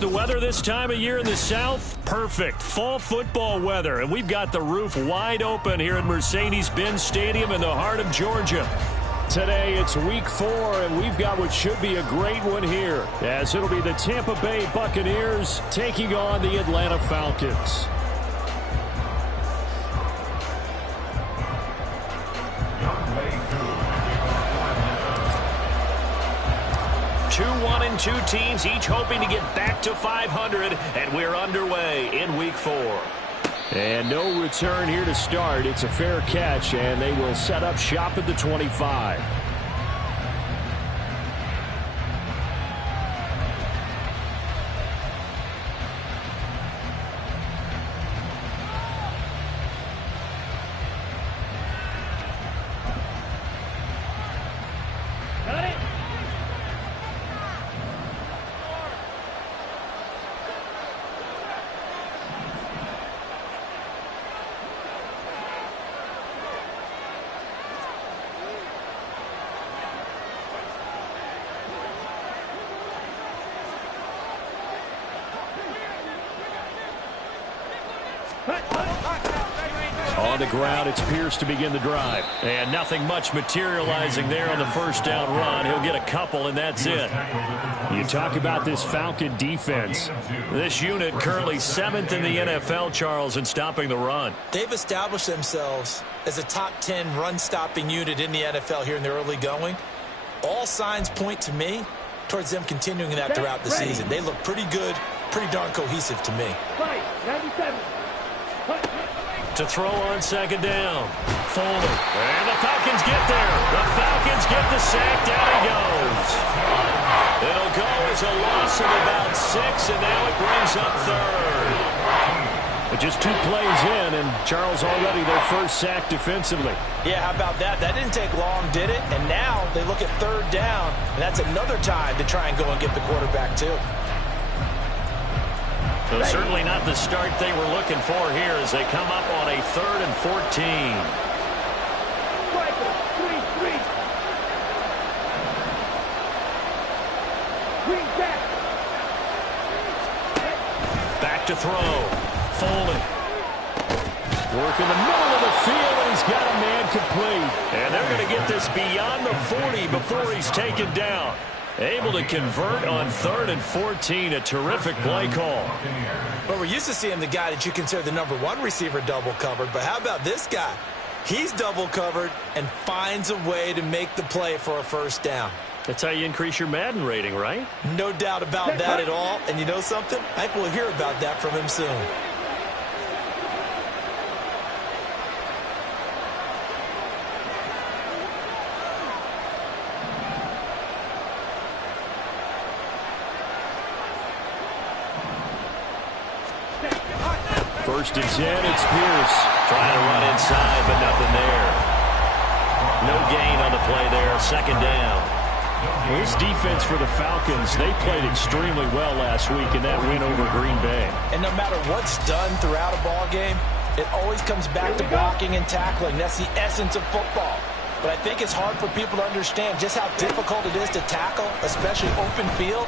The weather this time of year in the South, perfect. Fall football weather, and we've got the roof wide open here at Mercedes-Benz Stadium in the heart of Georgia. Today, it's week 4, and we've got what should be a great one here, as it'll be the Tampa Bay Buccaneers taking on the Atlanta Falcons. 2-1-2 teams, each hoping to get back to 500, and we're underway in week 4. And no return here to start. It's a fair catch, and they will set up shop at the 25. On the ground, it's Pierce to begin the drive. And nothing much materializing there on the first down run. He'll get a couple, and that's it. You talk about this Falcon defense. This unit currently 7th in the NFL, Charles, in stopping the run. They've established themselves as a top 10 run-stopping unit in the NFL here in the early going. All signs point to me towards them continuing that throughout the season. They look pretty good, pretty darn cohesive to me. 97. To throw on second down. Foley. And the Falcons get there. The Falcons get the sack. Down he goes. It'll go as a loss of about 6, and now it brings up 3rd. But just 2 plays in, and Charles already their first sack defensively. Yeah, how about that? That didn't take long, did it? And now they look at 3rd down, and that's another time to try and go and get the quarterback too. So certainly not the start they were looking for here as they come up on a 3rd and 14. Back to throw. Foley. Work in the middle of the field, and he's got a man complete. And they're going to get this beyond the 40 before he's taken down. Able to convert on 3rd and 14. A terrific play call. But we're used to seeing the guy that you consider the number 1 receiver double covered. But how about this guy? He's double covered and finds a way to make the play for a first down. That's how you increase your Madden rating, right? No doubt about that at all. And you know something? I think we'll hear about that from him soon. First and 10, it's Pierce. Trying to run inside, but nothing there. No gain on the play there. Second down. This defense for the Falcons, they played extremely well last week in that win over Green Bay. And no matter what's done throughout a ball game, it always comes back to blocking and tackling. That's the essence of football. But I think it's hard for people to understand just how difficult it is to tackle, especially open field.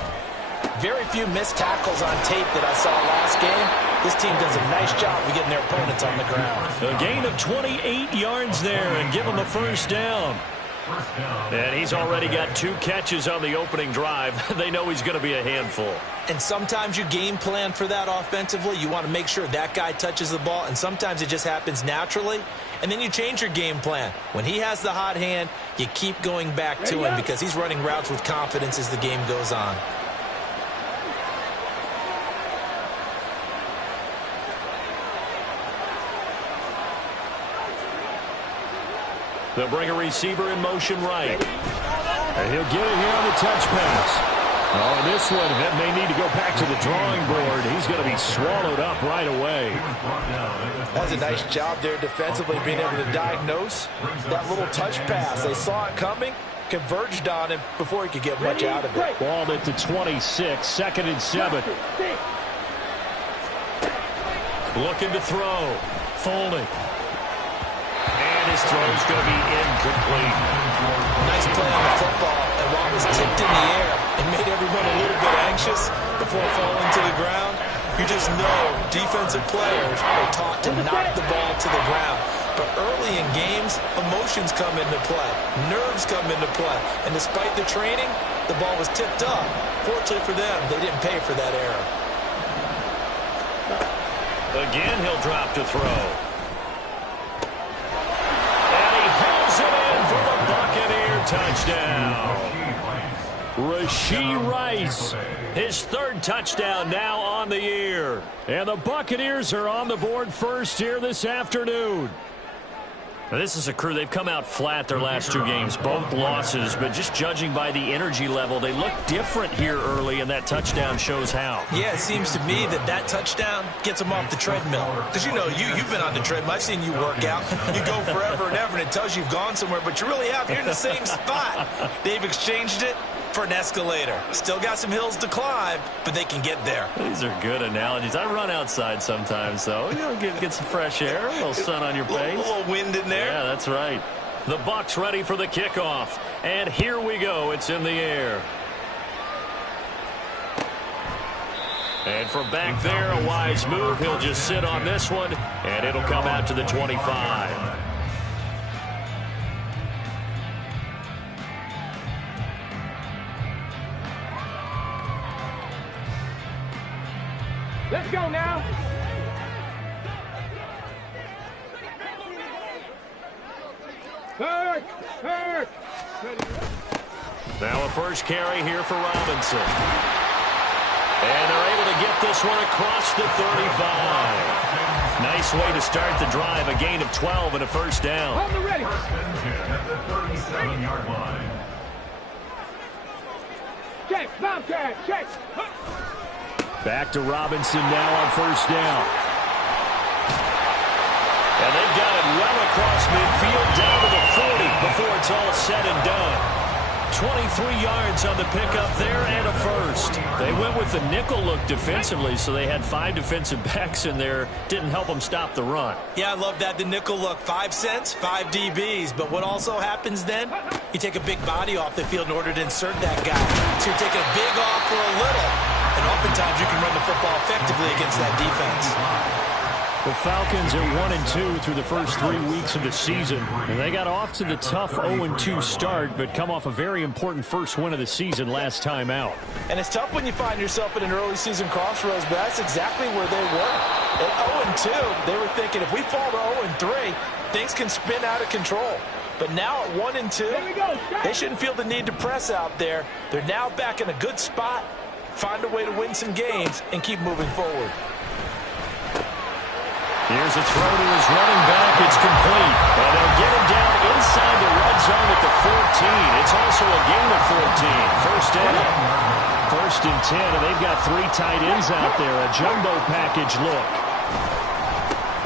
Very few missed tackles on tape that I saw last game. This team does a nice job of getting their opponents on the ground. A gain of 28 yards there and give him a first down. And he's already got 2 catches on the opening drive. They know he's going to be a handful. And sometimes you game plan for that offensively. You want to make sure that guy touches the ball, and sometimes it just happens naturally. And then you change your game plan. When he has the hot hand, you keep going back to him because he's running routes with confidence as the game goes on. They'll bring a receiver in motion right. And he'll get it here on the touch pass. Oh, and this one may need to go back to the drawing board. He's going to be swallowed up right away. That's a nice job there defensively, being able to diagnose that little touch pass. They saw it coming, converged on him before he could get much out of it. Ball at the 26, 2nd and 7. Looking to throw. Foley. And his throw's going to be incomplete. Nice play on the football, and while it was tipped in the air, it made everyone a little bit anxious before falling to the ground. You just know defensive players are taught to knock the ball to the ground. But early in games, emotions come into play. Nerves come into play. And despite the training, the ball was tipped up. Fortunately for them, they didn't pay for that error. Again, he'll drop to throw. And he hauls it in for the Buccaneer touchdown. Rashee Rice, his third touchdown now on the year. And the Buccaneers are on the board first here this afternoon. Now, this is a crew, they've come out flat their last two games, both losses, but just judging by the energy level, they look different here early, and that touchdown shows how. Yeah, it seems to me that touchdown gets them off the treadmill. Because, you know, you've been on the treadmill. I've seen you work out. You go forever and ever, and it tells you you've gone somewhere, but you really have. You're in the same spot. They've exchanged it for an escalator. Still got some hills to climb, but they can get there. These are good analogies. I run outside sometimes, though. You know, get some fresh air, a little sun on your face. A little wind in there. Yeah, that's right. The Bucs ready for the kickoff. And here we go. It's in the air. And from back there, a wise move. He'll just sit on this one, and it'll come out to the 25. Let's go now. Hurt. Now a first carry here for Robinson. And they're able to get this one across the 35. Nice way to start the drive. A gain of 12 and a first down. Hold the ready. At the 37-yard line. Check. Bobcat. Check. Back to Robinson now on first down. And they've got it well across midfield down to the 40 before it's all said and done. 23 yards on the pickup there and a first. They went with the nickel look defensively, so they had 5 defensive backs in there. Didn't help them stop the run. Yeah, I love that. The nickel look, 5 cents, 5 DBs. But what also happens then? You take a big body off the field in order to insert that guy. So you're taking a big off for a little. And oftentimes you can run the football effectively against that defense. The Falcons are 1-2 through the first 3 weeks of the season. And they got off to the tough 0-2 start, but come off a very important first win of the season last time out. And it's tough when you find yourself at an early season crossroads, but that's exactly where they were. At 0-2, they were thinking if we fall to 0-3, things can spin out of control. But now at 1-2, they shouldn't feel the need to press out there. They're now back in a good spot, find a way to win some games, and keep moving forward. Here's a throw to his running back. It's complete. And they'll get him down inside the red zone at the 14. It's also a gain of 14. First down. First and 10, and they've got 3 tight ends out there. A jumbo package look.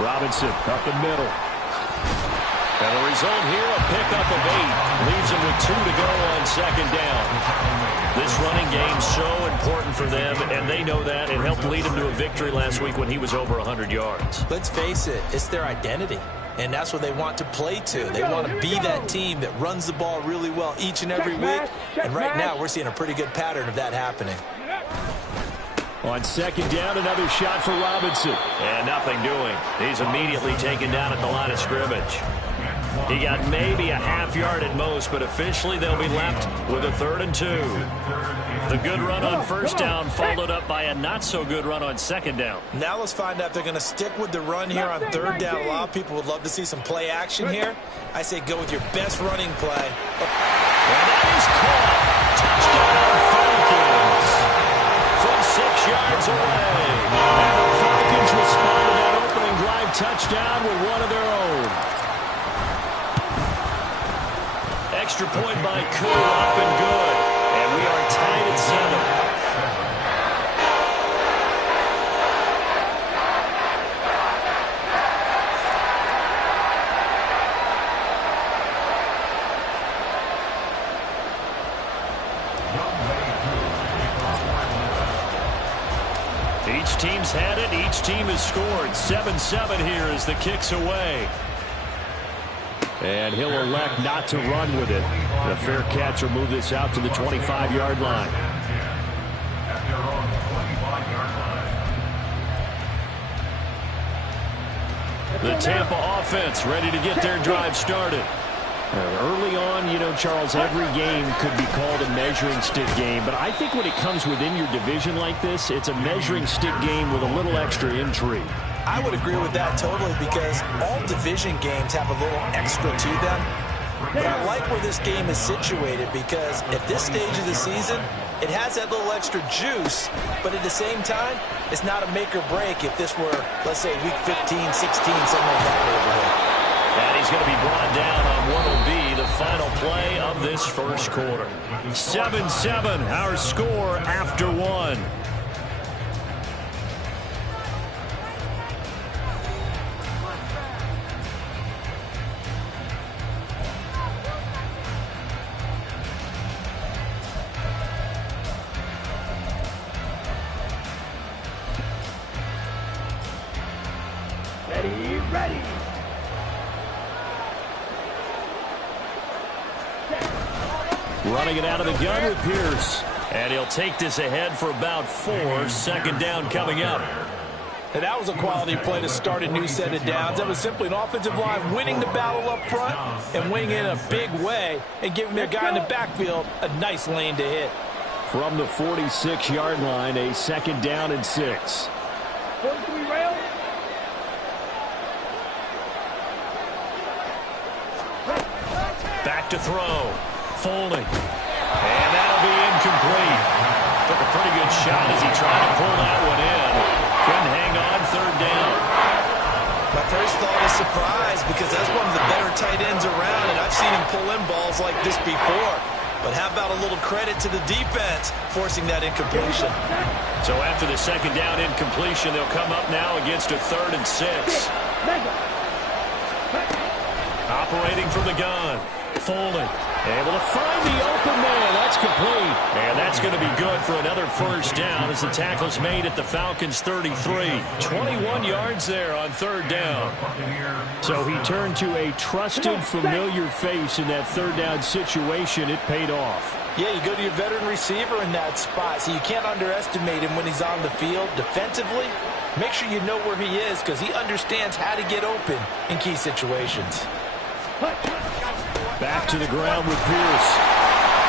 Robinson up the middle. And the result here, a pickup of 8. Leaves him with 2 to go on second down. This running game so important for them, and they know that. It helped lead them to a victory last week when he was over 100 yards. Let's face it, it's their identity, and that's what they want to play to. They want to be that team that runs the ball really well each and every week, and right now we're seeing a pretty good pattern of that happening. On second down, another shot for Robinson. And nothing doing. He's immediately taken down at the line of scrimmage. He got maybe a half yard at most, but officially they'll be left with a 3rd and 2. The good run on first down followed up by a not-so-good run on second down. Now let's find out if they're going to stick with the run here on 3rd down. A lot of people would love to see some play action here. I say go with your best running play. And that is caught. Touchdown, Falcons. From 6 yards away. And the Falcons respond to that opening drive touchdown with one of their own. Extra point by Koo, up and good. And we are tied at 7. Each team's had it. Each team has scored. 7-7 here as the kick's away. And he'll elect not to run with it. The fair catch will move this out to the 25-yard line. At their own 25-yard line. The Tampa offense ready to get their drive started. Early on, you know, Charles, every game could be called a measuring stick game. But I think when it comes within your division like this, it's a measuring stick game with a little extra intrigue. I would agree with that totally because all division games have a little extra to them. But I like where this game is situated because at this stage of the season, it has that little extra juice, but at the same time, it's not a make or break if this were, let's say, week 15, 16, something like that neighborhood. And he's going to be brought down on what will be the final play of this first quarter. 7-7, our score after one. Ready. Running it out of the gun with Pierce. And he'll take this ahead for about 4. Second down coming up. And that was a quality play to start a new set of downs. That was simply an offensive line winning the battle up front and winning in a big way and giving their guy in the backfield a nice lane to hit. From the 46-yard line, a second down and 6. Back to throw. Folding. And that'll be incomplete. Took a pretty good shot as he tried to pull that one in. Couldn't hang on, third down. My first thought is surprise because that's one of the better tight ends around, and I've seen him pull in balls like this before. But how about a little credit to the defense forcing that incompletion? So after the second down incompletion, they'll come up now against a 3rd and 6. Operating from the gun. Folding. Able to find the open man. That's complete. And that's going to be good for another first down as the tackle's made at the Falcons' 33. 21 yards there on third down. So he turned to a trusted, familiar face in that third down situation. It paid off. Yeah, you go to your veteran receiver in that spot, so you can't underestimate him when he's on the field. Defensively, make sure you know where he is because he understands how to get open in key situations. Back to the ground with Pierce.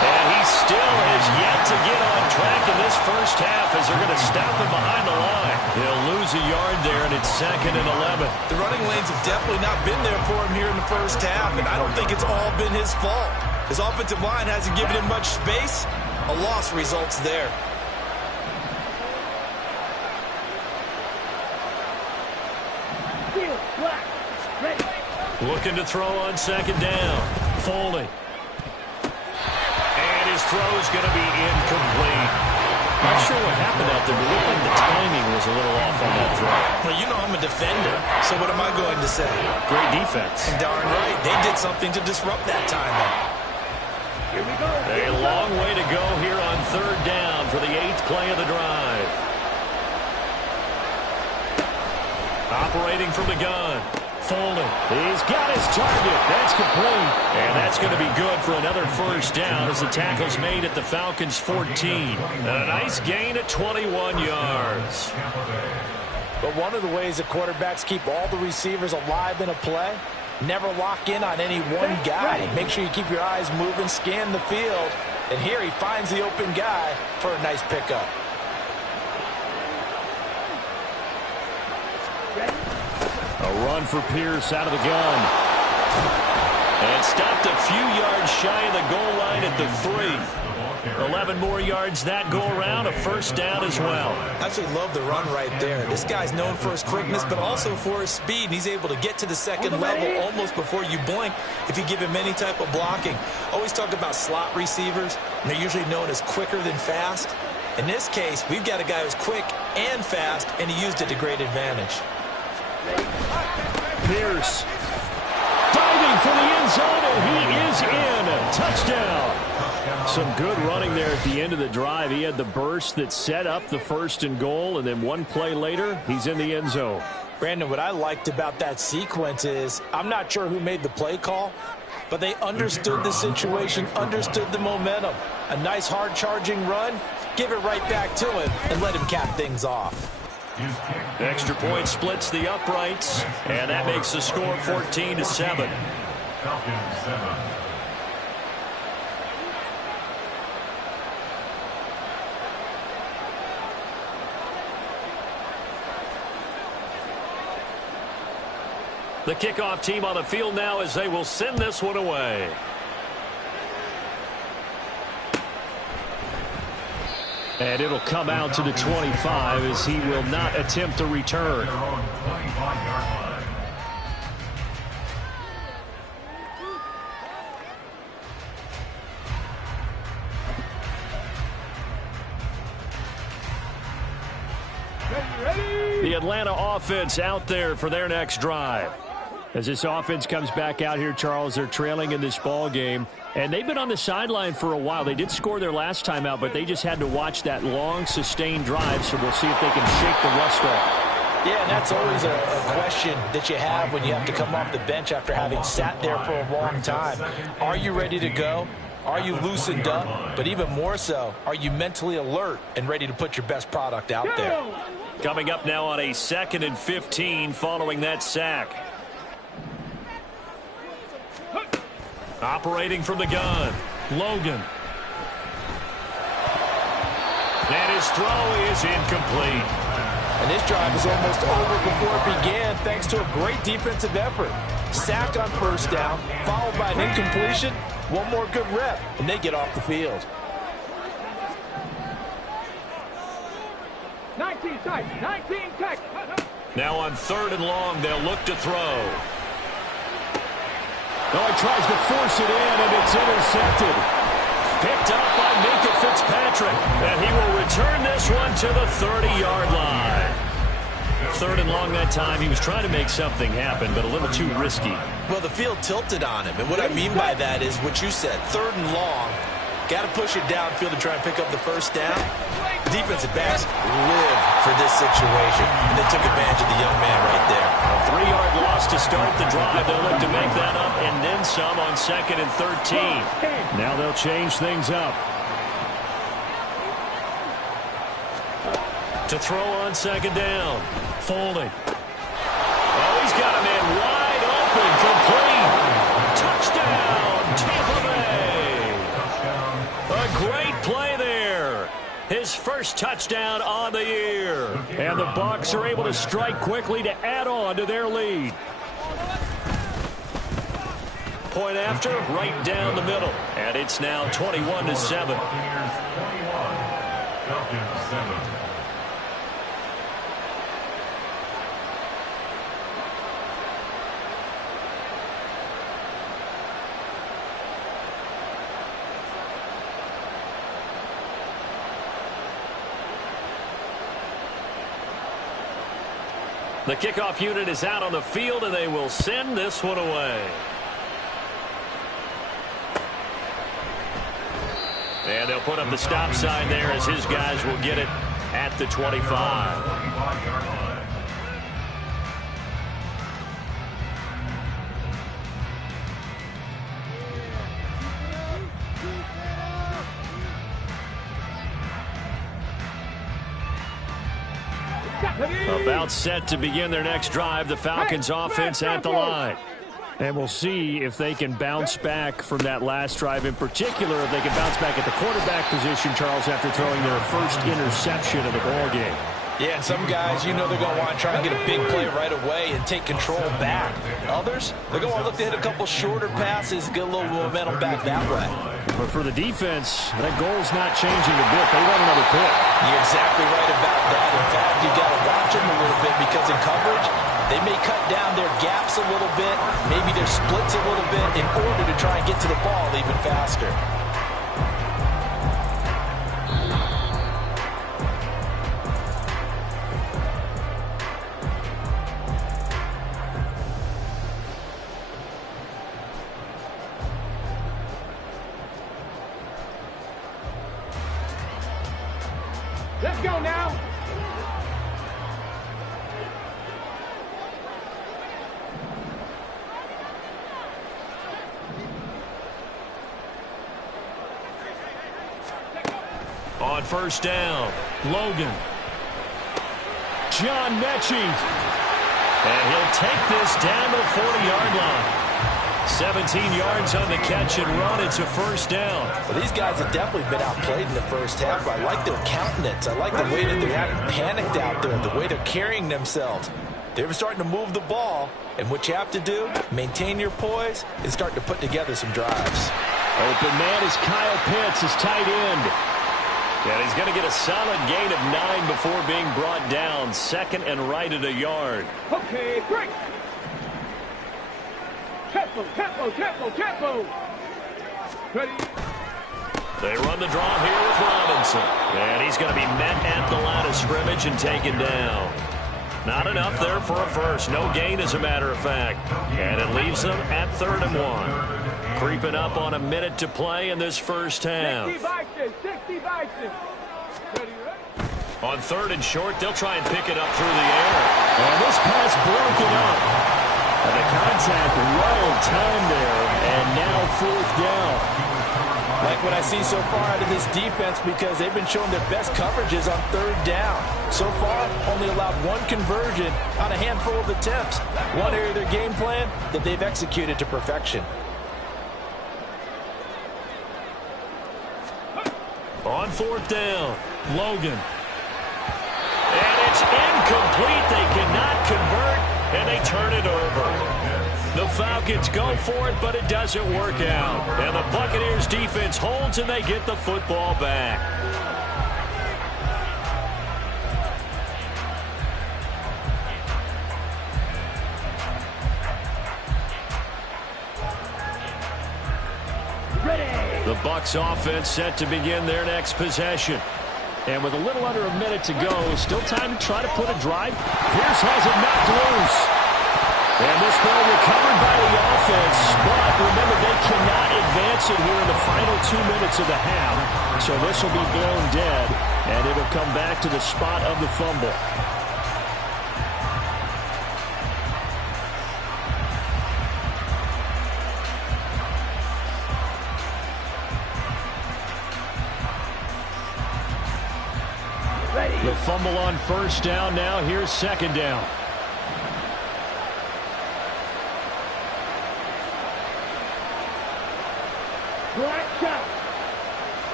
And he still has yet to get on track in this first half as they're going to stop him behind the line. He'll lose a yard there, and it's 2nd and 11. The running lanes have definitely not been there for him here in the first half, and I don't think it's all been his fault. His offensive line hasn't given him much space. A loss results there. Looking to throw on second down. Folding. And his throw's going to be incomplete. Not sure what happened out there, but it looked like the timing was a little off on that throw. Well, you know I'm a defender, so what am I going to say? Great defense. And darn right, they did something to disrupt that timing. Here we go. A long way to go here on third down for the 8th play of the drive. Operating from the gun. Folding. He's got his target. That's complete. And that's going to be good for another first down as the tackle's made at the Falcons' 14. And a nice gain at 21 yards. But one of the ways that quarterbacks keep all the receivers alive in a play, never lock in on any one guy. Make sure you keep your eyes moving, scan the field. And here he finds the open guy for a nice pickup. A run for Pierce out of the gun. And stopped a few yards shy of the goal line at the 3. 11 more yards that go around, a first down as well. Absolutely love the run right there. This guy's known for his quickness, but also for his speed. And he's able to get to the second level almost before you blink if you give him any type of blocking. Always talk about slot receivers, and they're usually known as quicker than fast. In this case, we've got a guy who's quick and fast, and he used it to great advantage. Pierce diving for the end zone, and he is in. Touchdown. Some good running there at the end of the drive. He had the burst that set up the 1st and goal, and then one play later, he's in the end zone. Brandon, what I liked about that sequence is I'm not sure who made the play call, but they understood the situation, understood the momentum. A nice hard charging run, give it right back to him, and let him cap things off. Extra point splits the uprights, and that makes the score 14-7. Falcons 7. The kickoff team on the field now as they will send this one away. And it'll come out to the 25 as he will not attempt to return. Their own 25-yard line. The Atlanta offense out there for their next drive. As this offense comes back out here, Charles, they're trailing in this ball game. And they've been on the sideline for a while. They did score their last time out, but they just had to watch that long, sustained drive, so we'll see if they can shake the rust off. Yeah, and that's always a question that you have when you have to come off the bench after having sat there for a long time. Are you ready to go? Are you loosened up? But even more so, are you mentally alert and ready to put your best product out there? Coming up now on a 2nd and 15 following that sack. Operating from the gun, Logan. And his throw is incomplete. And this drive is almost over before it began thanks to a great defensive effort. Sack on first down, followed by an incompletion. One more good rep, and they get off the field. 19 tight, 19 tight. Now on 3rd and long, they'll look to throw. Oh, he tries to force it in, and it's intercepted. Picked up by Minka Fitzpatrick, and he will return this one to the 30-yard line. 3rd and long that time. He was trying to make something happen, but a little too risky. Well, the field tilted on him, and what I mean by that is what you said, 3rd and long. Got to push it downfield to try and pick up the first down. Defensive backs live for this situation, and they took advantage of the young man right there. A 3-yard loss to start the drive. They'll look to make that up and then some on 2nd and 13. Now they'll change things up. To throw on 2nd down. Folding. Oh, he's got a man wide open. Complete. Touchdown, Tampa Bay. A great play there. His first touchdown on the year. And the Bucs are able to strike quickly to add on to their lead. Point after, right down the middle. And it's now 21-7. Buccaneers 21, Falcons 7. The kickoff unit is out on the field, and they will send this one away. And they'll put up the stop sign there as his guys will get it at the 25. 25-yard line. About set to begin their next drive, the Falcons offense at the line. And we'll see if they can bounce back from that last drive. In particular, if they can bounce back at the quarterback position, Charles, after throwing their first interception of the ball game. Yeah, and some guys, you know they're going to want to try and get a big play right away and take control back. Others, they're going to look to hit a couple shorter passes, get a little momentum back that way. But for the defense, that goal's not changing a bit. They want another pick. You're exactly right about that. In fact, you got to watch them a little bit because in coverage, they may cut down their gaps a little bit, maybe their splits a little bit in order to try and get to the ball even faster. Let's go now. On first down, Logan. John Mechie. And he'll take this down to the 40-yard line. 17 yards on the catch and run. It's a first down. Well, these guys have definitely been outplayed in the first half. I like their countenance. I like the way that they're having panicked out there, the way they're carrying themselves. They're starting to move the ball, and what you have to do, maintain your poise and start to put together some drives. Open man is Kyle Pitts, his tight end. And he's going to get a solid gain of 9 before being brought down. Second and right at a yard. Okay, break. Tempo, tempo, tempo, tempo. Ready. They run the draw here with Robinson. And he's going to be met at the line of scrimmage and taken down. Not enough there for a first. No gain, as a matter of fact. And it leaves them at 3rd and 1. Creeping up on a minute to play in this first half. 60 Vikings. Ready, ready. On 3rd and short, they'll try and pick it up through the air. And this pass broken up. And the contact well timed there. And now 4th down. Like what I see so far out of this defense, because they've been showing their best coverages on 3rd down. So far, only allowed 1 conversion on a handful of attempts. One area of their game plan that they've executed to perfection. On 4th down, Logan. And it's incomplete. They cannot convert, and they turn it over. The Falcons go for it, but it doesn't work out. And the Buccaneers defense holds, and they get the football back. The Bucs offense set to begin their next possession. And with a little under a minute to go, still time to try to put a drive. Pierce has it knocked loose. And this ball recovered by the offense. But remember, they cannot advance it here in the final 2 minutes of the half. So this will be blown dead, and it'll come back to the spot of the fumble. The fumble on first down now. Here's 2nd down.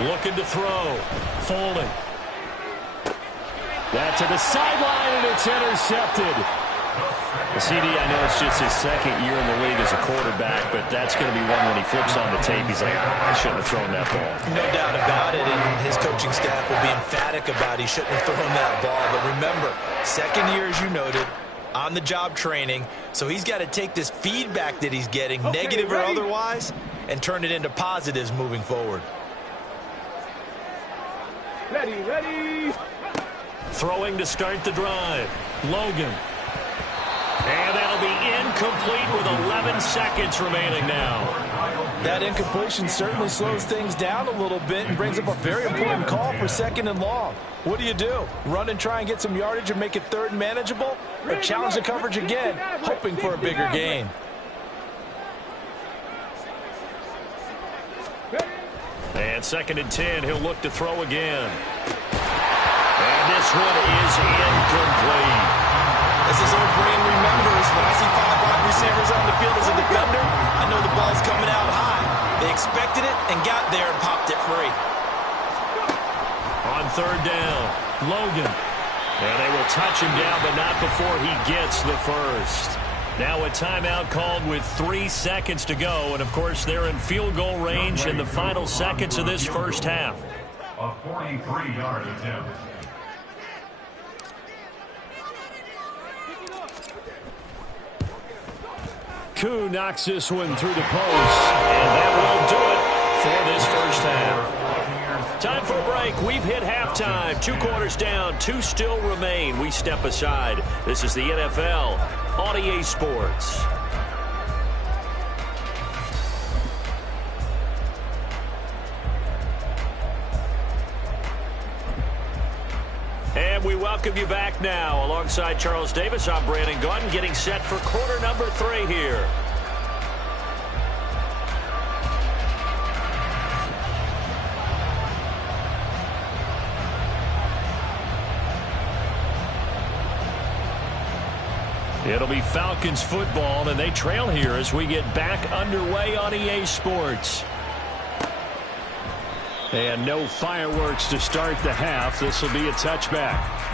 Looking to throw. Folding. That to the sideline, and it's intercepted. The CD, I know it's just his 2nd year in the league as a quarterback, but that's going to be one when he flips on the tape. He's like, I shouldn't have thrown that ball. No doubt about it, and his coaching staff will be emphatic about he shouldn't have thrown that ball. But remember, 2nd year, as you noted, on-the-job training, so he's got to take this feedback that he's getting, negative or otherwise, and turn it into positives moving forward. Ready. Throwing to start the drive. Logan. And that'll be incomplete with 11 seconds remaining now. That incompletion certainly slows things down a little bit and brings up a very important call for 2nd and long. What do? Run and try and get some yardage and make it 3rd and manageable? Or challenge the coverage again, hoping for a bigger gain? And 2nd and 10, he'll look to throw again. And this one is incomplete. As his old brain remembers, when I see 5 wide receivers on the field as a defender, I know the ball's coming out high. They expected it and got there and popped it free. On 3rd down, Logan. And they will touch him down, but not before he gets the first. Now a timeout called with 3 seconds to go. And, of course, they're in field goal range in the final seconds of this first half. A 43-yard attempt. Koo knocks this one through the post. And that will do it for this first half. Time for a break. We've hit halftime. 2 quarters down. 2 still remain. We step aside. This is the NFL on EA Sports. And we welcome you back now. Alongside Charles Davis, I'm Brandon Gaudin, getting set for quarter number 3 here. It'll be Falcons football, and they trail here as we get back underway on EA Sports. And no fireworks to start the half. This will be a touchback.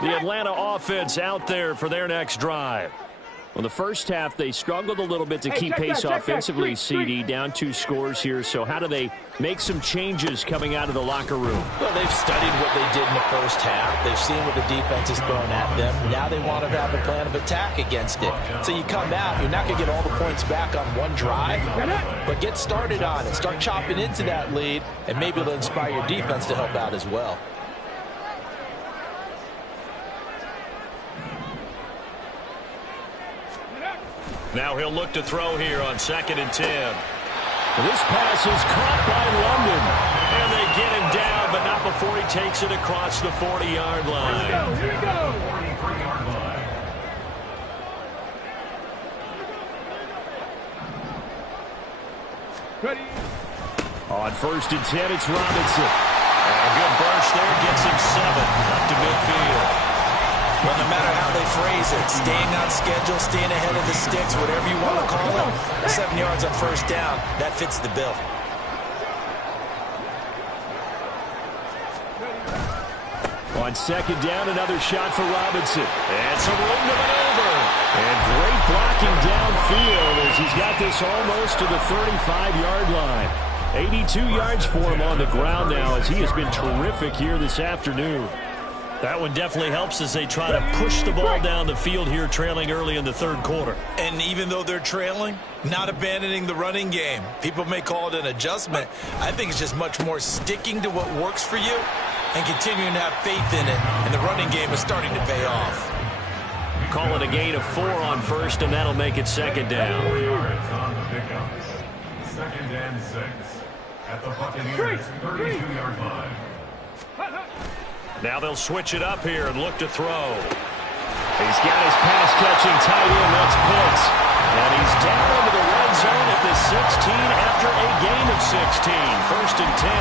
The Atlanta offense out there for their next drive. Well, the first half, they struggled a little bit to keep pace offensively, CD, down 2 scores here. So how do they make some changes coming out of the locker room? Well, they've studied what they did in the first half. They've seen what the defense is throwing at them. Now they want to have a plan of attack against it. So you come out, you're not going to get all the points back on one drive, but get started on it. Start chopping into that lead, and maybe it'll inspire your defense to help out as well. Now he'll look to throw here on 2nd and 10. This pass is caught by London. And they get him down, but not before he takes it across the 40-yard line. Here we go. 43-yard line. Ready. On 1st and 10, it's Robinson. And a good burst there gets him 7 up to midfield. Well, no matter how they phrase it, staying on schedule, staying ahead of the sticks, whatever you want to call it, 7 yards on 1st down, that fits the bill. On 2nd down, another shot for Robinson. And some room to maneuver. And great blocking downfield as he's got this almost to the 35-yard line. 82 yards for him on the ground now as he has been terrific here this afternoon. That one definitely helps as they try to push the ball down the field here, trailing early in the 3rd quarter. And even though they're trailing, not abandoning the running game. People may call it an adjustment. I think it's just much more sticking to what works for you and continuing to have faith in it. And the running game is starting to pay off. Call it a gain of 4 on 1st, and that'll make it 2nd down. 4 yards on the pickup. 2nd and 6 at the Buccaneers 32-yard line. Now they'll switch it up here and look to throw. He's got his pass-catching tight end. That's Pitts. And he's down into the red zone at the 16 after a gain of 16. 1st and 10.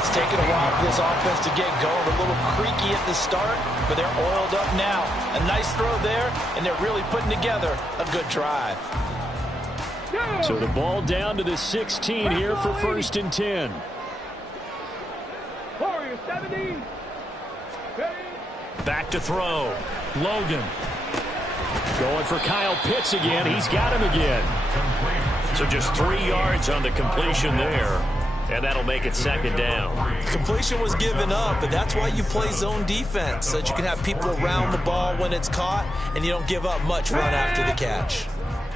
It's taken a while for this offense to get going. A little creaky at the start, but they're oiled up now. A nice throw there, and they're really putting together a good drive. So the ball down to the 16 here for 1st and 10. Warriors 70. Ready. Back to throw. Logan. Going for Kyle Pitts again. He's got him again. So just 3 yards on the completion there. And that'll make it 2nd down. Completion was given up, but that's why you play zone defense, so that you can have people around the ball when it's caught, and you don't give up much run after the catch.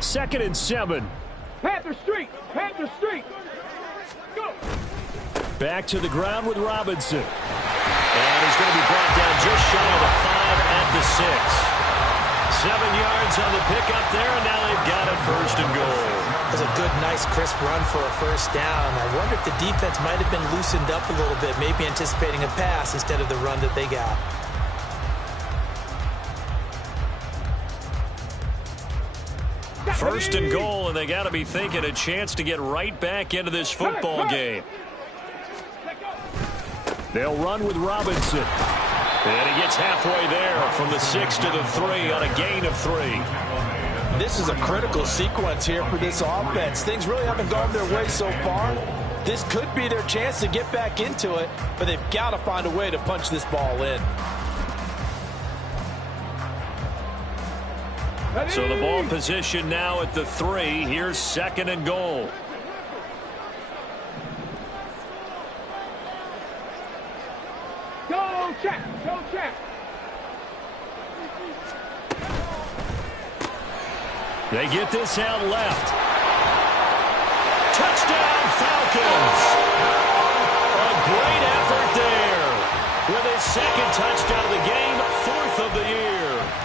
2nd and 7. Panther Street. Panther Street. Go. Back to the ground with Robinson. And he's going to be brought down just shy of the 5 at the 6. 7 yards on the pickup there, and now they've got it 1st and goal. It was a good, nice, crisp run for a 1st down. I wonder if the defense might have been loosened up a little bit, maybe anticipating a pass instead of the run that they got. First and goal, and they got to be thinking a chance to get right back into this football game. They'll run with Robinson. And he gets halfway there from the 6 to the 3 on a gain of 3. This is a critical sequence here for this offense. Things really haven't gone their way so far. This could be their chance to get back into it, but they've got to find a way to punch this ball in. So the ball position now at the 3. Here's 2nd and goal. Go check. Go check. They get this out left. Touchdown, Falcons. A great effort there. With his 2nd touchdown of the game, 4th of the year.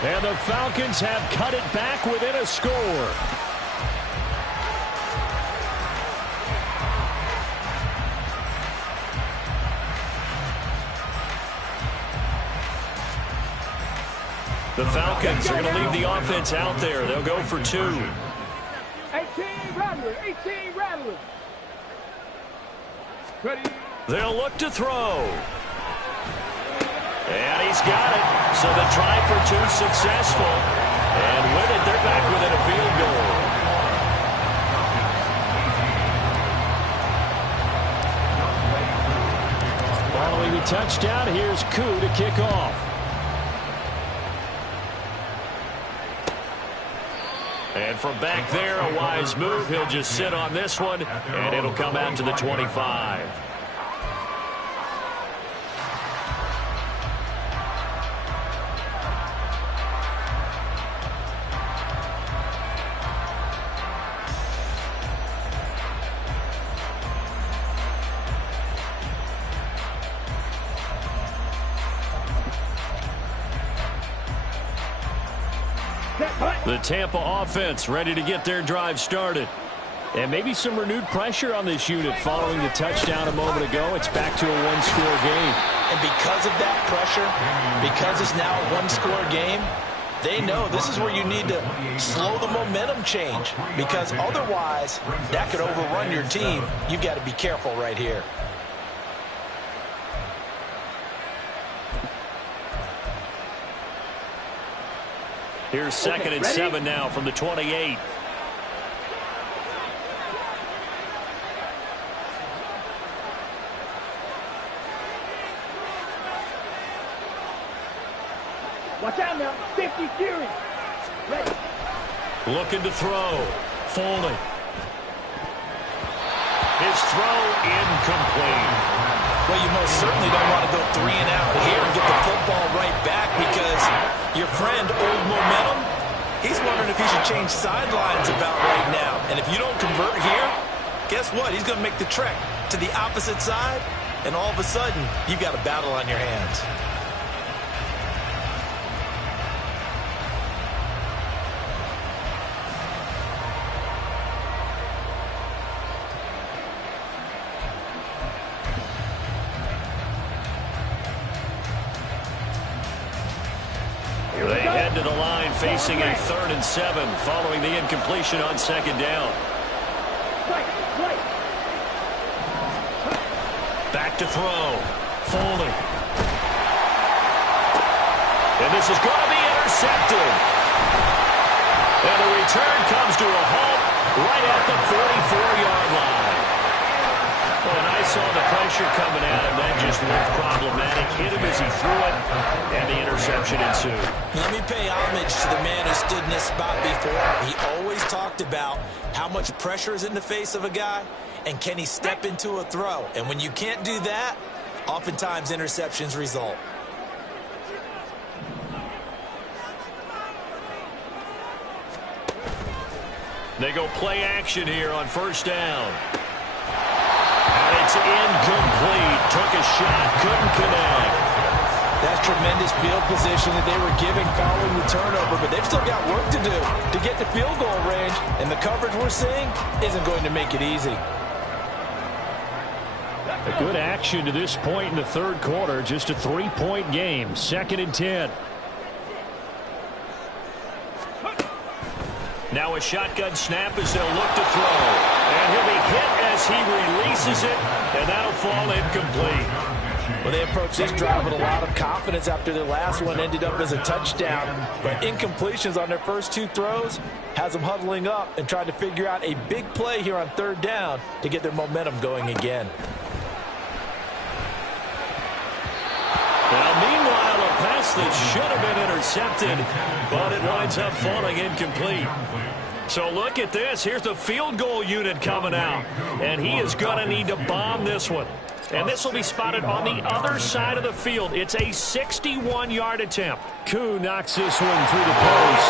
And the Falcons have cut it back within a score. The Falcons are going to leave the offense out there. They'll go for 2. 18 Rattler, 18 Rattler. Ready. They'll look to throw. And he's got it. So the try for 2 successful. And with it, they're back within a field goal. Following the touchdown, here's Koo to kick off. And from back there, a wise move. He'll just sit on this one, and it'll come out to the 25. The Tampa offense ready to get their drive started. And maybe some renewed pressure on this unit following the touchdown a moment ago. It's back to a one-score game. And because of that pressure, because it's now a one-score game, they know this is where you need to slow the momentum change. Because otherwise, that could overrun your team. You've got to be careful right here. Here's 2nd and 7 now from the 28. Watch out now. 50 Fury. Ready. Looking to throw. Falling. His throw incomplete. Well, you most certainly don't want to go 3 and out here and get the football right back because your friend, Old Momentum, he's wondering if he should change sidelines about right now. And if you don't convert here, guess what? He's going to make the trek to the opposite side, and all of a sudden, you've got a battle on your hands. They head to the line facing a 3rd and 7 following the incompletion on 2nd down. Back to throw. Folding. And this is going to be intercepted. And the return comes to a halt right at the 44-yard line. Well, and I saw the pressure coming at him. That just looked problematic. Hit him as he threw it, and the interception ensued. Let me pay homage to the man who stood in this spot before. He always talked about how much pressure is in the face of a guy, and can he step into a throw. And when you can't do that, oftentimes interceptions result. They go play action here on 1st down. And it's incomplete. Took a shot, couldn't connect. That's tremendous field position that they were giving following the turnover, but they've still got work to do to get to field goal range, and the coverage we're seeing isn't going to make it easy. A good action to this point in the 3rd quarter. Just a 3-point game. 2nd and 10. Now a shotgun snap as they'll look to throw. And he'll be hit as he releases it, and that'll fall incomplete. Well, they approached this drive with a lot of confidence after their last one ended up as a touchdown. But incompletions on their first 2 throws has them huddling up and trying to figure out a big play here on 3rd down to get their momentum going again. Now, meanwhile, a pass that should have been intercepted, but it winds up falling incomplete. So look at this. Here's the field goal unit coming out, and he is going to need to bomb this one. And this will be spotted on the other side of the field. It's a 61-yard attempt. Koo knocks this one through the post.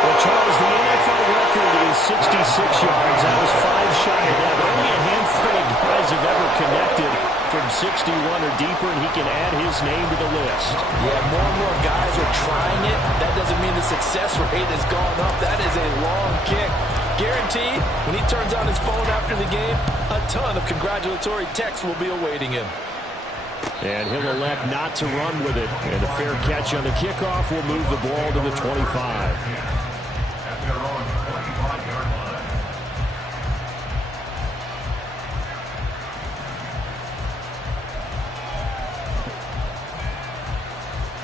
Well, Charles, the NFL record is 66 yards. That was 5 shy of that, but only a handful of guys have ever connected from 61 or deeper, and he can add his name to the list. Yeah, more and more guys are trying it. That doesn't mean the success rate has gone up. That is a long kick. Guaranteed, when he turns on his phone after the game, a ton of congratulatory texts will be awaiting him. And he'll elect not to run with it. And a fair catch on the kickoff will move the ball to the 25. At their own 25-yard line.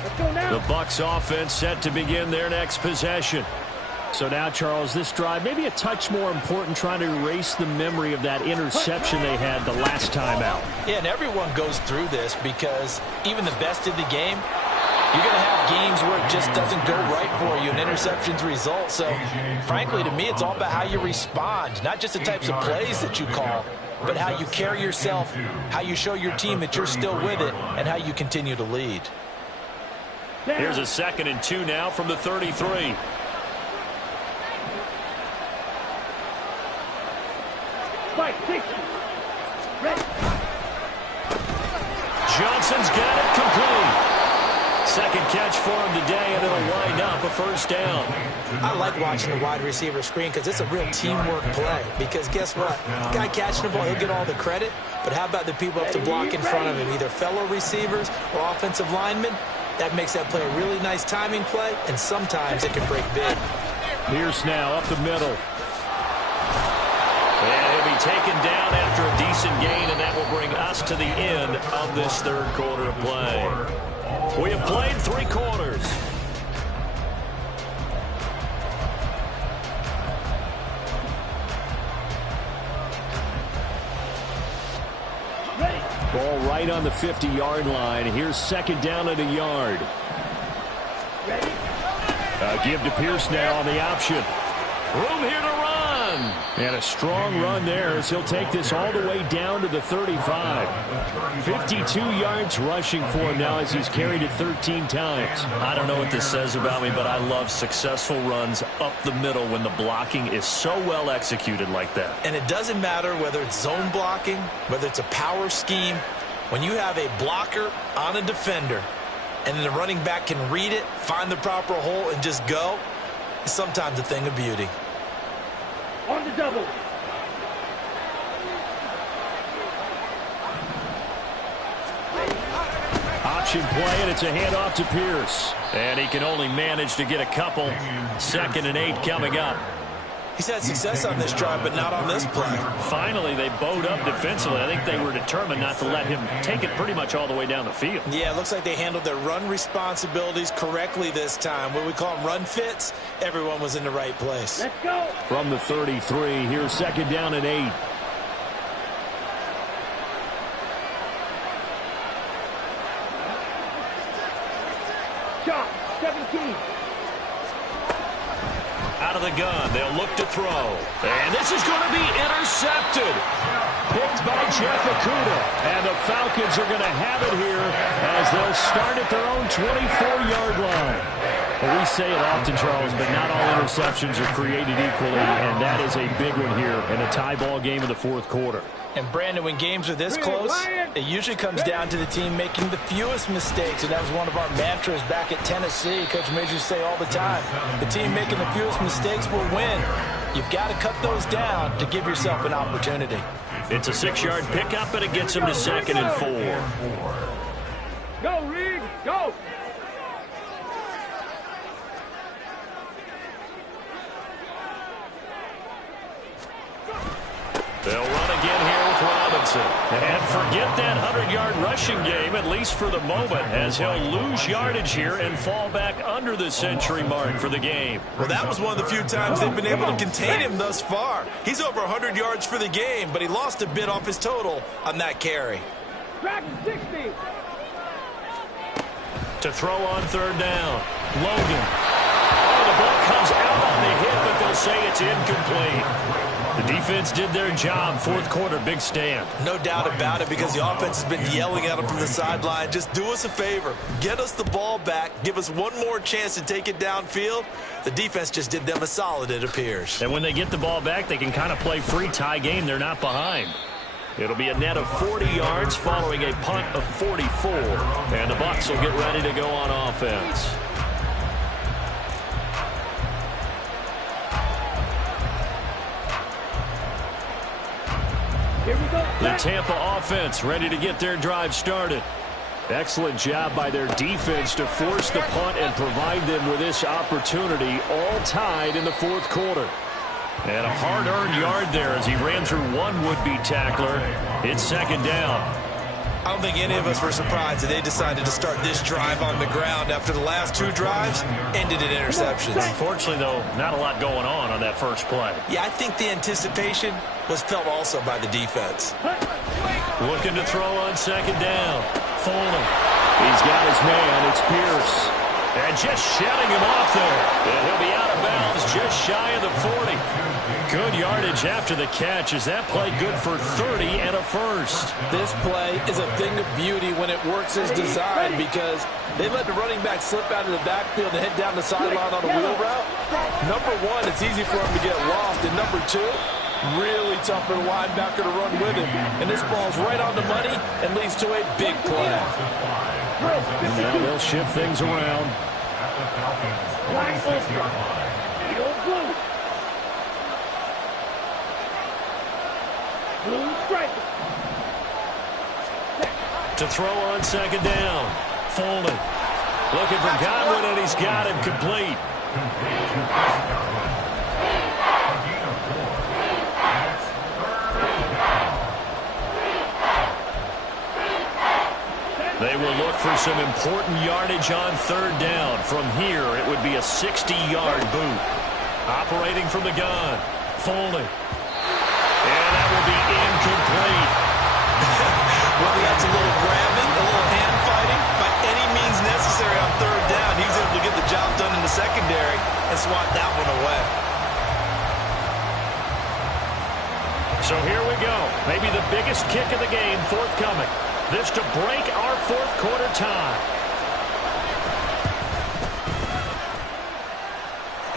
Let's go now. The Bucs offense set to begin their next possession. So now, Charles, this drive maybe a touch more important, trying to erase the memory of that interception they had the last time out. Yeah, and everyone goes through this because even the best in the game, you're going to have games where it just doesn't go right for you and interceptions result. So, frankly, to me, it's all about how you respond, not just the types of plays that you call, but how you carry yourself, how you show your team that you're still with it, and how you continue to lead. Here's a 2nd and 2 now from the 33. Spike 60. Ready. Johnson's got it complete. Second catch for him today, and it'll wind up a first down. I like watching the wide receiver screen because it's a real teamwork play. Because guess what? The guy catching the ball, he'll get all the credit. But how about the people up to block in front of him, either fellow receivers or offensive linemen? That makes that play a really nice timing play, and sometimes it can break big. Pierce now up the middle. And he'll be taken down after a decent gain, and that will bring us to the end of this third quarter of play. We have played 3 quarters. Ball right on the 50-yard line. Here's 2nd down at a yard. Give to Pierce now on the option. Room here to run. And a strong run there as he'll take this all the way down to the 35. 52 yards rushing for him now as he's carried it 13 times. I don't know what this says about me, but I love successful runs up the middle when the blocking is so well executed like that. And it doesn't matter whether it's zone blocking, whether it's a power scheme. When you have a blocker on a defender and then the running back can read it, find the proper hole, and just go, it's sometimes a thing of beauty. On the double. Option play, and it's a handoff to Pierce. And he can only manage to get a couple. 2nd and 8 coming up. He's had success on this drive, but not on this play. Finally, they bowed up defensively. I think they were determined not to let him take it pretty much all the way down the field. Yeah, it looks like they handled their run responsibilities correctly this time. What we call them run fits, everyone was in the right place. Let's go. From the 33, here's 2nd down and 8. Shot 17. Out of the gun, they'll look to throw. And this is going to be intercepted. Picked by Jeff Okudah. And the Falcons are going to have it here as they'll start at their own 24-yard line. Well, we say it often, Charles, but not all interceptions are created equally, and that is a big one here in a tie ball game in the 4th quarter. And, Brandon, when games are this close, it usually comes down to the team making the fewest mistakes. And that was one of our mantras back at Tennessee. Coach Major say all the time, the team making the fewest mistakes will win. You've got to cut those down to give yourself an opportunity. It's a 6-yard pickup, and it gets him to 2nd and 4. Go, Reed. Go. They'll run again here with Robinson. And forget that 100-yard rushing game, at least for the moment, as he'll lose yardage here and fall back under the century mark for the game. Well, that was one of the few times they've been able to contain him thus far. He's over 100 yards for the game, but he lost a bit off his total on that carry. Track 60. To throw on 3rd down. Logan. Oh, the ball comes out on the hit, but they'll say it's incomplete. The defense did their job. 4th quarter, big stand. No doubt about it, because the offense has been yelling at him from the sideline. Just do us a favor. Get us the ball back. Give us one more chance to take it downfield. The defense just did them a solid, it appears. And when they get the ball back, they can kind of play free tie game. They're not behind. It'll be a net of 40 yards following a punt of 44. And the Bucs will get ready to go on offense. Here we go. The Tampa offense ready to get their drive started. Excellent job by their defense to force the punt and provide them with this opportunity, all tied in the fourth quarter. And a hard-earned yard there as he ran through one would-be tackler. It's second down. I don't think any of us were surprised that they decided to start this drive on the ground after the last two drives ended in interceptions. Unfortunately, though, not a lot going on that first play. Yeah, I think the anticipation was felt also by the defense. Looking to throw on second down. Foley. He's got his man. It's Pierce. And just shutting him off there. And he'll be out of bounds just shy of the 40. Good yardage after the catch. Is that play good for 30 and a first? This play is a thing of beauty when it works as designed because they let the running back slip out of the backfield and head down the sideline on a wheel route. Number one, it's easy for him to get lost. And number two, really tough for the linebacker to run with him. And this ball's right on the money and leads to a big play. Now they'll shift things around. To throw on second down. Foley. Looking for Godwin, and he's got him complete. They will look for some important yardage on third down. From here, it would be a 60-yard boot. Operating from the gun. Foley. And that will be incomplete. Well, that's a little grabbing, a little hand fighting. By any means necessary on third down, he's able to get the job done in the secondary and swat that one away. So here we go. Maybe the biggest kick of the game forthcoming. This to break our fourth quarter tie.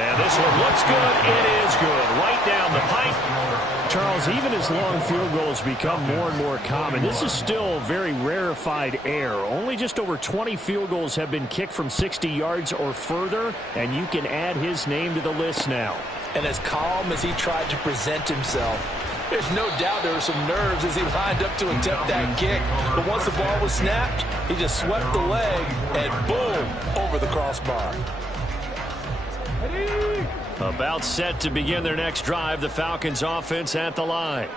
And this one looks good. It is good. Right down the pipe. Charles, even as long field goals become more and more common, this is still very rarefied air. Only just over 20 field goals have been kicked from 60 yards or further, and you can add his name to the list now. And as calm as he tried to present himself, there's no doubt there were some nerves as he lined up to attempt that kick. But once the ball was snapped, he just swept the leg and boom, over the crossbar. About set to begin their next drive, the Falcons offense at the line.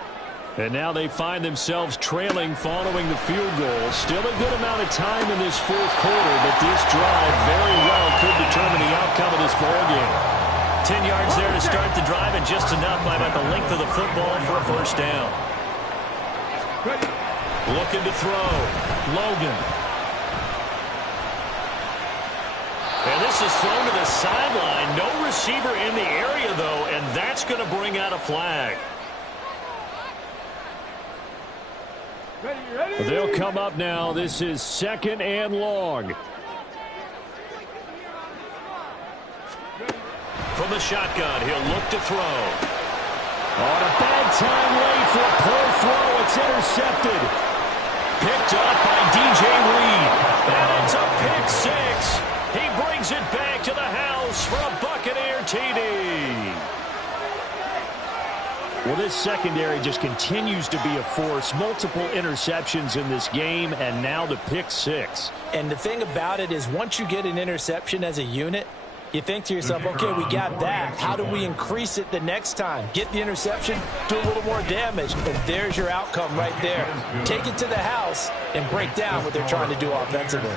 And now they find themselves trailing following the field goal. Still a good amount of time in this fourth quarter, but this drive very well could determine the outcome of this ball game. 10 yards there to start the drive, and just enough by about the length of the football for a first down. Looking to throw. Logan. And this is thrown to the sideline. No receiver in the area, though, and that's going to bring out a flag. They'll come up now. This is second and long. From the shotgun, he'll look to throw. On a bad time late for a poor throw. It's intercepted. Picked up by DJ Reed. And it's a pick six. He brings it back to the house for a Buccaneer TD. Well, this secondary just continues to be a force. Multiple interceptions in this game, and now the pick six. And the thing about it is once you get an interception as a unit, you think to yourself, okay, we got that. How do we increase it the next time? Get the interception, do a little more damage, and there's your outcome right there. Take it to the house and break down what they're trying to do offensively.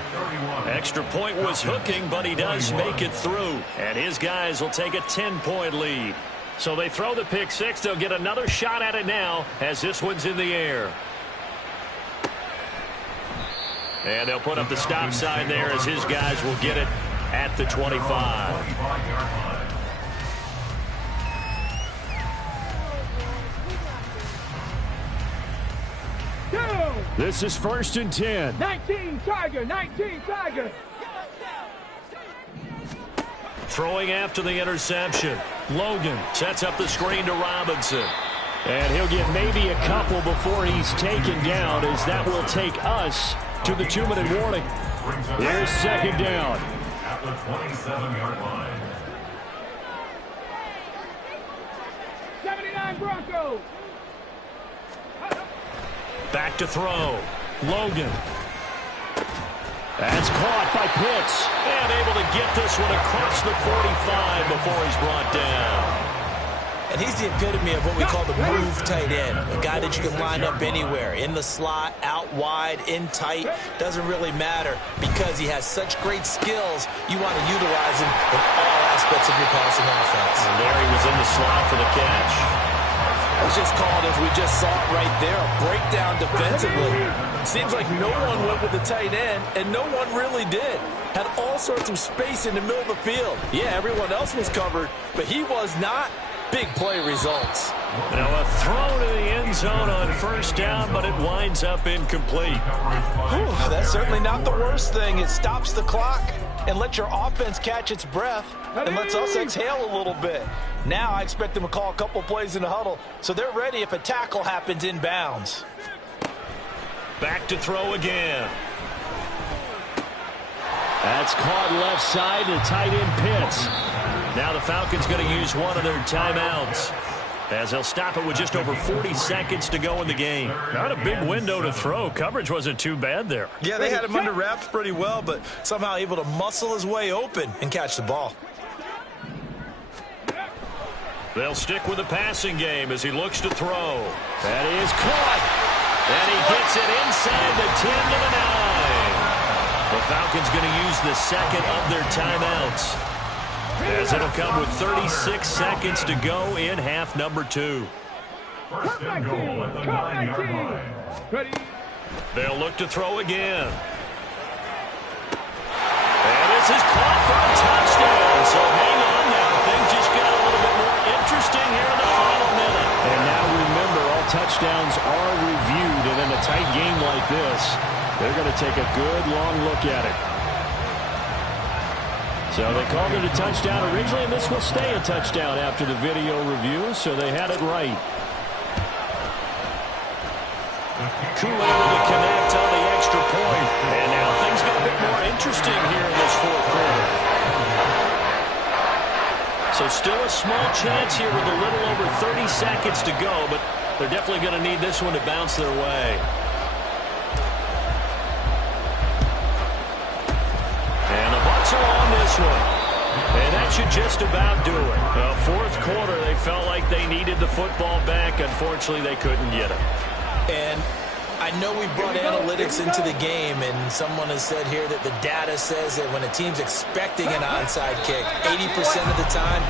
Extra point was hooking, but he does make it through. And his guys will take a 10-point lead. So they throw the pick six. They'll get another shot at it now as this one's in the air. And they'll put up the stop sign there as his guys will get it at the 25. This is first and 10. 19 Tiger, 19 Tiger. Throwing after the interception. Logan sets up the screen to Robinson. And he'll get maybe a couple before he's taken down, as that will take us to the 2-minute warning. Here's second down. At the 27-yard line. 79 Broncos. Back to throw. Logan. That's caught by Pitts. And able to get this one across the 45 before he's brought down. And he's the epitome of what we call the move tight end, a guy that you can line up anywhere, in the slot, out wide, in tight, doesn't really matter because he has such great skills. You want to utilize him in all aspects of your passing offense. And there he was in the slot for the catch. It's just called, as we just saw it right there, a breakdown defensively. Seems like no one went with the tight end, and no one really did. Had all sorts of space in the middle of the field. Yeah, everyone else was covered, but he was not. Big play results. Now a throw to the end zone on first down, but it winds up incomplete. Now that's certainly not the worst thing. It stops the clock and lets your offense catch its breath and lets us exhale a little bit. Now I expect them to call a couple plays in the huddle so they're ready if a tackle happens inbounds. Back to throw again. That's caught left side to tight end Pitts. Now the Falcons going to use one of their timeouts, as they'll stop it with just over 40 seconds to go in the game. Not a big window to throw. Coverage wasn't too bad there. Yeah, they had him under wraps pretty well, but somehow able to muscle his way open and catch the ball. They'll stick with the passing game as he looks to throw. That is caught. And he gets it inside the 10 to the 9. The Falcons going to use the second of their timeouts, as it'll come with 36 seconds to go in half number 2. First and goal at the 9-yard line. Ready? They'll look to throw again. And this is caught for a touchdown. So hang on now. Things just got a little bit more interesting here in the final minute. And now remember, all touchdowns are reviewed. And in a tight game like this, they're going to take a good long look at it. So they called it a touchdown originally, and this will stay a touchdown after the video review, so they had it right. Koo able to connect on the extra point. And now things get a bit more interesting here in this fourth quarter. So still a small chance here with a little over 30 seconds to go, but they're definitely going to need this one to bounce their way. And the Bucs are on this one. And that should just about do it. Fourth quarter, they felt like they needed the football back. Unfortunately, they couldn't get it. And I know we brought analytics into the game, and someone has said here that the data says that when a team's expecting an onside kick, 80% of the time,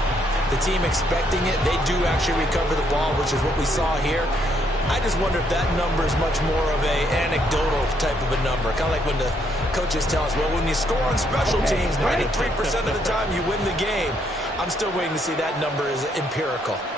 the team expecting it, they do actually recover the ball, which is what we saw here. I just wonder if that number is much more of a anecdotal type of a number. Kind of like when the coaches tell us, well, when you score on special teams, 93% of the time you win the game. I'm still waiting to see that number is empirical.